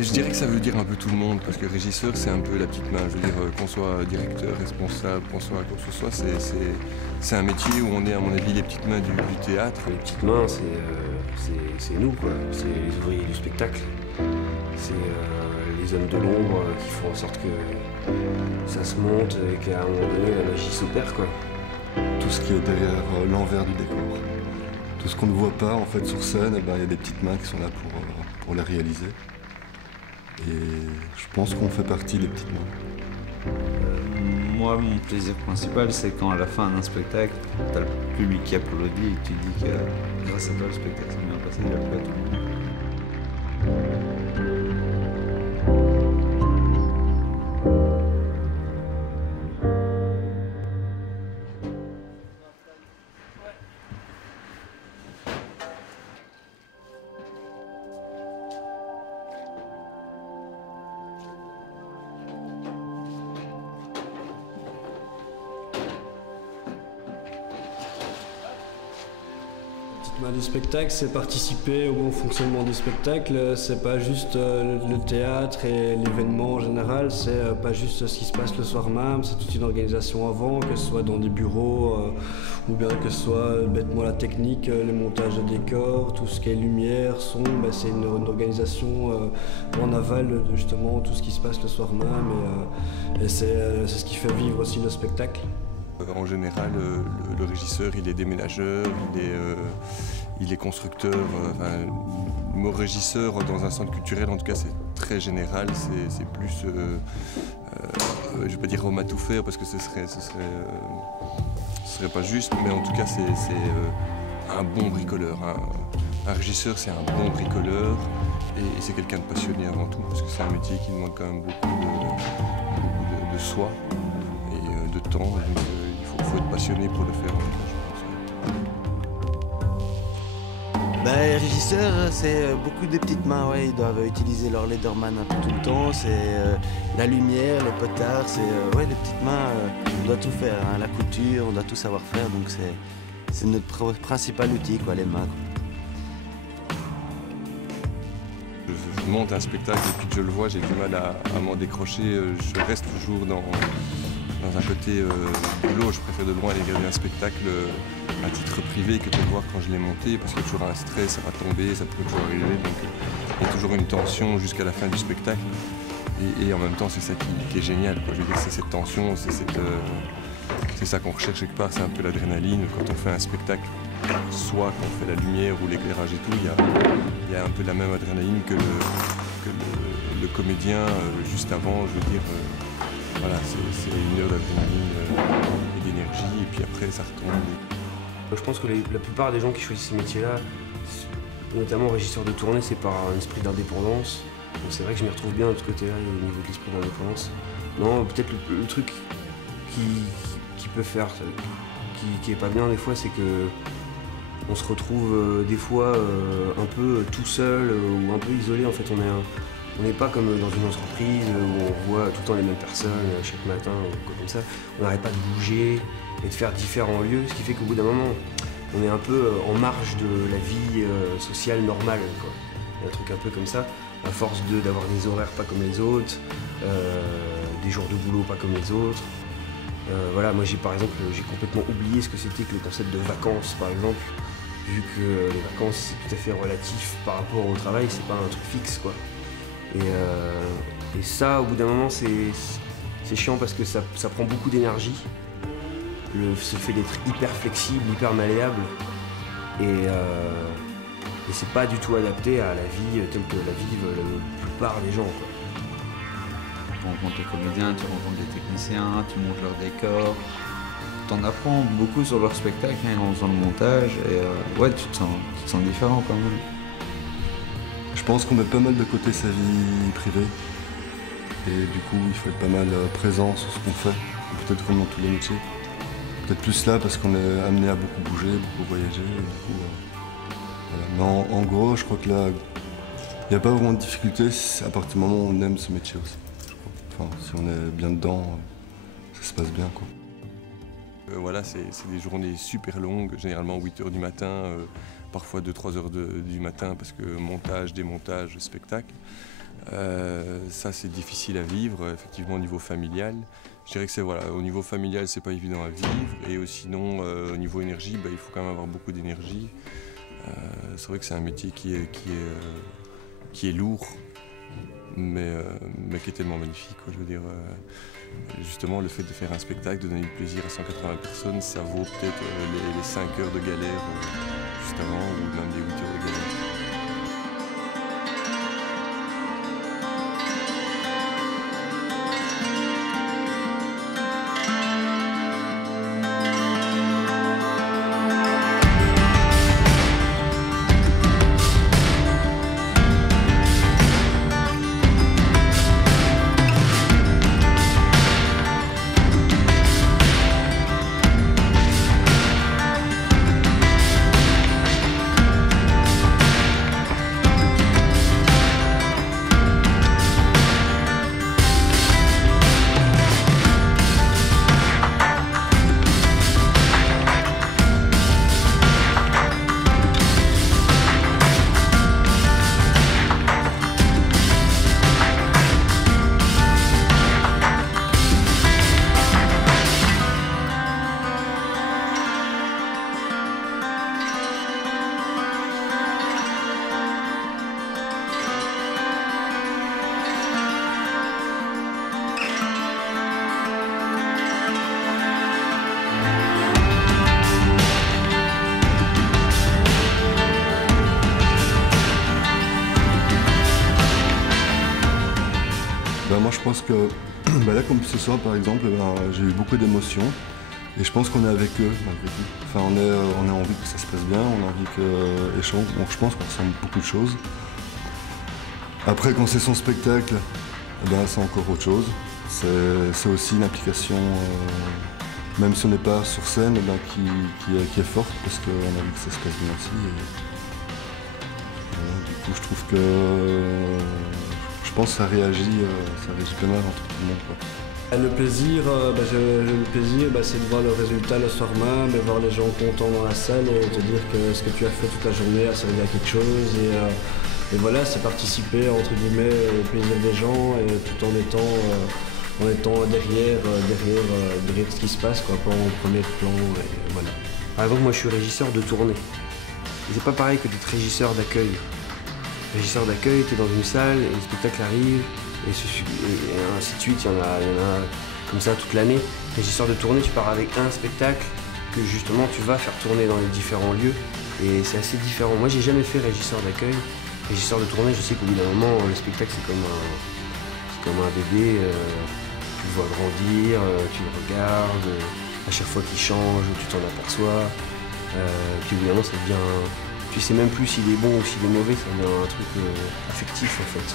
Je dirais que ça veut dire un peu tout le monde, parce que régisseur, c'est un peu la petite main. Je veux dire, qu'on soit directeur, responsable, qu'on soit quoi que ce soit, c'est un métier où on est, à mon avis, les petites mains du théâtre. Les petites mains, c'est nous, quoi. C'est les ouvriers du spectacle. C'est les hommes de l'ombre qui font en sorte que ça se monte et qu'à un moment donné, la magie s'opère, quoi. Tout ce qui est derrière l'envers du décor. Tout ce qu'on ne voit pas, en fait, sur scène, il y a des petites mains qui sont là pour les réaliser. Et je pense qu'on fait partie des petites mains. Moi, mon plaisir principal, c'est quand à la fin d'un spectacle, t'as le public qui applaudit et tu dis que grâce à toi, le spectacle s'est bien passé, il a plu à tout le monde. Du spectacle, c'est participer au bon fonctionnement du spectacle. C'est pas juste le théâtre et l'événement en général, c'est pas juste ce qui se passe le soir même, c'est toute une organisation avant, que ce soit dans des bureaux ou bien que ce soit bêtement la technique, les montages de décors, tout ce qui est lumière, son, c'est une organisation en aval de justement tout ce qui se passe le soir même et c'est ce qui fait vivre aussi le spectacle. En général, le régisseur, il est déménageur, il est constructeur. Le mot régisseur, dans un centre culturel, en tout cas, c'est très général. C'est plus, je ne vais pas dire homme à tout faire, parce que ce serait pas juste, mais en tout cas, c'est un bon bricoleur. Un régisseur, c'est un bon bricoleur, et c'est quelqu'un de passionné avant tout, parce que c'est un métier qui demande quand même beaucoup de soi et de temps. Donc, il faut être passionné pour le faire, je pense. Les régisseurs, c'est beaucoup de petites mains, ouais. Ils doivent utiliser leur Leatherman un peu tout le temps. C'est la lumière, les potards, c'est les petites mains, on doit tout faire, hein. La couture, on doit tout savoir faire, donc c'est notre principal outil, quoi, les mains. Je monte un spectacle et puis que je le vois, j'ai du mal à m'en décrocher. Je reste toujours dans un côté boulot. Je préfère de loin aller regarder un spectacle à titre privé que de le voir quand je l'ai monté, parce qu'il y a toujours un stress, ça va tomber, ça peut toujours arriver. Donc il y a toujours une tension jusqu'à la fin du spectacle. Et en même temps, c'est ça qui est génial, quoi. Je veux dire, c'est cette tension, c'est ça qu'on recherche quelque part, c'est un peu l'adrénaline. Quand on fait un spectacle, soit qu'on fait la lumière ou l'éclairage et tout, il y a un peu la même adrénaline que le comédien juste avant, je veux dire. Voilà, c'est une heure d'adrénaline et d'énergie, et puis après ça retombe. Je pense que la plupart des gens qui choisissent ces métiers-là, notamment régisseurs de tournée, c'est par un esprit d'indépendance. Donc c'est vrai que je m'y retrouve bien de ce côté-là, au niveau de l'esprit d'indépendance. Non, peut-être le truc qui peut faire, qui est pas bien des fois, c'est que on se retrouve des fois un peu tout seul ou un peu isolé. En fait, on n'est pas comme dans une entreprise où on voit tout le temps les mêmes personnes chaque matin ou quoi comme ça. On n'arrête pas de bouger et de faire différents lieux, ce qui fait qu'au bout d'un moment, on est un peu en marge de la vie sociale normale, quoi. Il y a un truc un peu comme ça, à force d'avoir des horaires pas comme les autres, des jours de boulot pas comme les autres. Voilà, moi par exemple, j'ai complètement oublié ce que c'était que le concept de vacances, par exemple, vu que les vacances c'est tout à fait relatif par rapport au travail, c'est pas un truc fixe, quoi. Et ça, au bout d'un moment, c'est chiant parce que ça prend beaucoup d'énergie. Ce fait d'être hyper flexible, hyper malléable. Et c'est pas du tout adapté à la vie telle que la vivent la plupart des gens, quoi. Tu rencontres les comédiens, tu rencontres les techniciens, tu montes leur décor. T'en apprends beaucoup sur leur spectacle en faisant le montage. Et ouais, tu te sens différent quand même. Je pense qu'on met pas mal de côté sa vie privée. Et du coup, il faut être pas mal présent sur ce qu'on fait. Peut-être comme dans tous les métiers. Peut-être plus là parce qu'on est amené à beaucoup bouger, beaucoup voyager. Et du coup, voilà. Mais en gros, je crois que là, il n'y a pas vraiment de difficulté à partir du moment où on aime ce métier aussi. Enfin, si on est bien dedans, ça se passe bien, quoi. Voilà, c'est des journées super longues, généralement 8 h du matin, parfois 2-3 h du matin, parce que montage, démontage, spectacle. Ça, c'est difficile à vivre, effectivement, au niveau familial. Je dirais que c'est voilà, au niveau familial, c'est pas évident à vivre. Et sinon, au niveau énergie, il faut quand même avoir beaucoup d'énergie. C'est vrai que c'est un métier qui est lourd, mais qui est tellement magnifique. Quoi. Je veux dire, justement, le fait de faire un spectacle, de donner du plaisir à 180 personnes, ça vaut peut-être les 5 heures de galère juste avant, ou même les 8 heures de galère. Moi je pense que là comme ce soir par exemple, j'ai eu beaucoup d'émotions et je pense qu'on est avec eux malgré tout. Enfin on a envie que ça se passe bien, on a envie qu'ils échangent, donc je pense qu'on ressent beaucoup de choses. Après quand c'est son spectacle, c'est encore autre chose. C'est aussi une implication, même si on n'est pas sur scène, qui est forte parce qu'on a envie que ça se passe bien aussi. Et du coup je trouve que je pense que ça réagit pas mal entre tout le monde. Quoi. Le plaisir, c'est de voir le résultat le soir même et voir les gens contents dans la salle et te dire que ce que tu as fait toute la journée a servi à quelque chose. Et voilà, c'est participer entre guillemets au plaisir des gens et tout en étant derrière ce qui se passe, quoi, pas en premier plan. Et voilà. Par exemple, moi je suis régisseur de tournée. Et c'est pas pareil que d'être régisseur d'accueil. Régisseur d'accueil, tu es dans une salle, et le spectacle arrive, et ainsi de suite, il y en a comme ça toute l'année. Régisseur de tournée, tu pars avec un spectacle que justement tu vas faire tourner dans les différents lieux, et c'est assez différent. Moi j'ai jamais fait régisseur d'accueil. Régisseur de tournée, je sais qu'au bout d'un moment, le spectacle c'est comme un bébé, tu le vois grandir, tu le regardes, à chaque fois qu'il change, tu t'en aperçois, puis évidemment ça devient... Tu sais même plus s'il est bon ou s'il est mauvais, ça devient un truc affectif en fait.